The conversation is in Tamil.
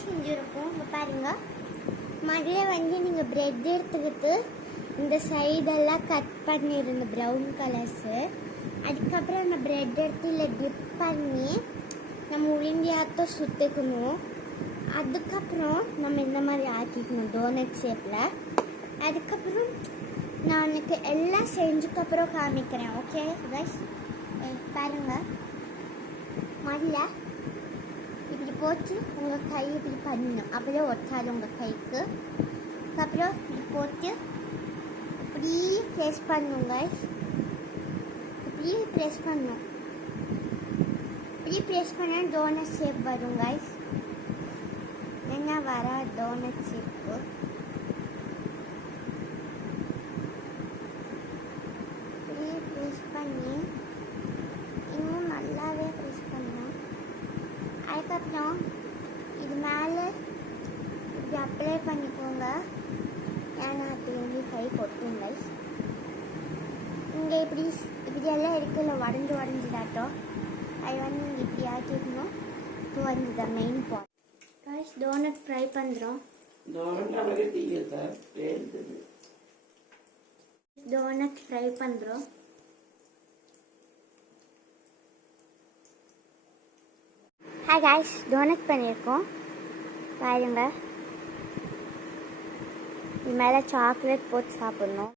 செஞ்சுருக்கோம். இப்போ பாருங்கள், முதல்ல நீங்கள் ப்ரெட் எடுத்துக்கிட்டு இந்த சைடெல்லாம் கட் பண்ணிடுங்க ப்ரௌன் கலர்ஸு. அதுக்கப்புறம் அந்த ப்ரெட் எடுத்து இல்லை டிப் பண்ணி நம்ம உளுந்தியாட்டம் சுட்டுக்கணும். அதுக்கப்புறம் நம்ம இந்த மாதிரி ஆக்கிக்கணும் டோனட் ஷேப்பில். அதுக்கப்புறம் நான் எனக்கு எல்லாம் செஞ்சதுக்கப்புறம் காமிக்கிறேன். ஓகே கைஸ், பாருங்கள். முதல்ல இப்படி போட்டு உங்கள் கை இப்படி பண்ணணும், அப்படியே ஒட்டாது உங்கள் கைக்கு. அதுக்கப்புறம் இப்படி போட்டு இப்படி ப்ரெஸ் பண்ணணும் கைஸ். இப்படி ப்ரெஸ் பண்ணணும். இப்படி ப்ரெஸ் பண்ணால் டோனட் ஷேப் வரும் கைஸ். என்ன வர டோனட் ஷேப்பு இப்படி ப்ரெஸ் பண்ணி இன்னும் நல்லாவே ப்ரெஸ் பண்ணணும். அதுக்கப்புறம் இது மேலே இப்படி அப்ளை பண்ணிக்கோங்க. ஏன்னா திரும்பி கை கொட்டும் கைஸ். இங்கே இப்படியெல்லாம் இருக்குல்ல உடஞ்சிடாட்டம், அது நீங்கள் இப்படி ஆக்கிக்கணும். இப்போ the main point guys, donut fry பண்ணுறோம். டோனட் ஃப்ரை பண்ணுறோம். ஹாய் காய்ஸ், டோனட் பண்ணியிருக்கோம் பாருங்க. இது மேலே சாக்லேட் போட்டு சாப்பிட்ணும்.